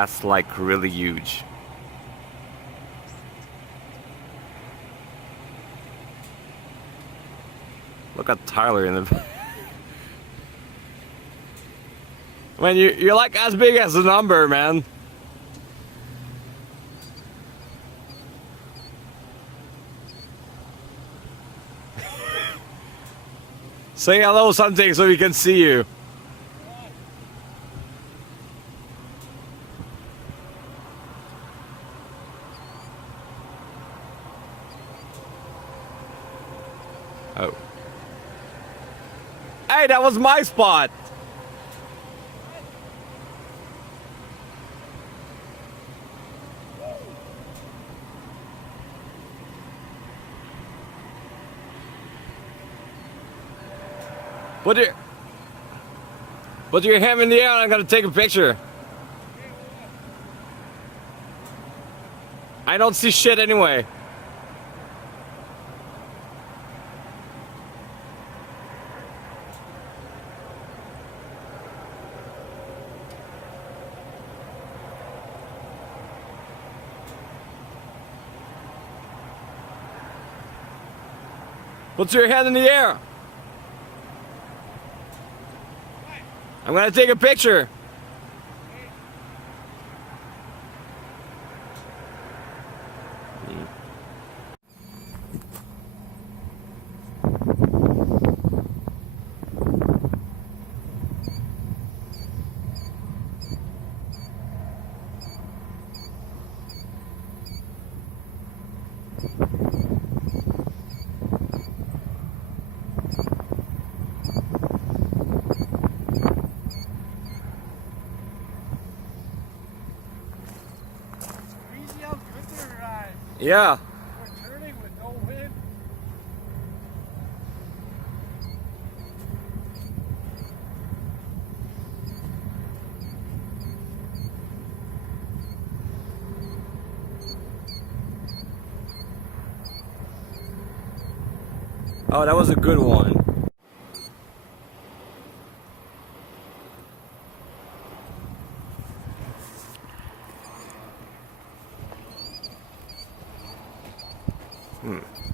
that's like really huge. Look at Tyler in the. Man, you're like as big as a number, man. Say hello something so we can see you. Oh. Hey, that was my spot. Put your hand in the air and I'm gonna take a picture. I don't see shit anyway. Put your hand in the air. I'm gonna take a picture. Yeah. We're turning with no wind. Oh, that was a good one. Hmm.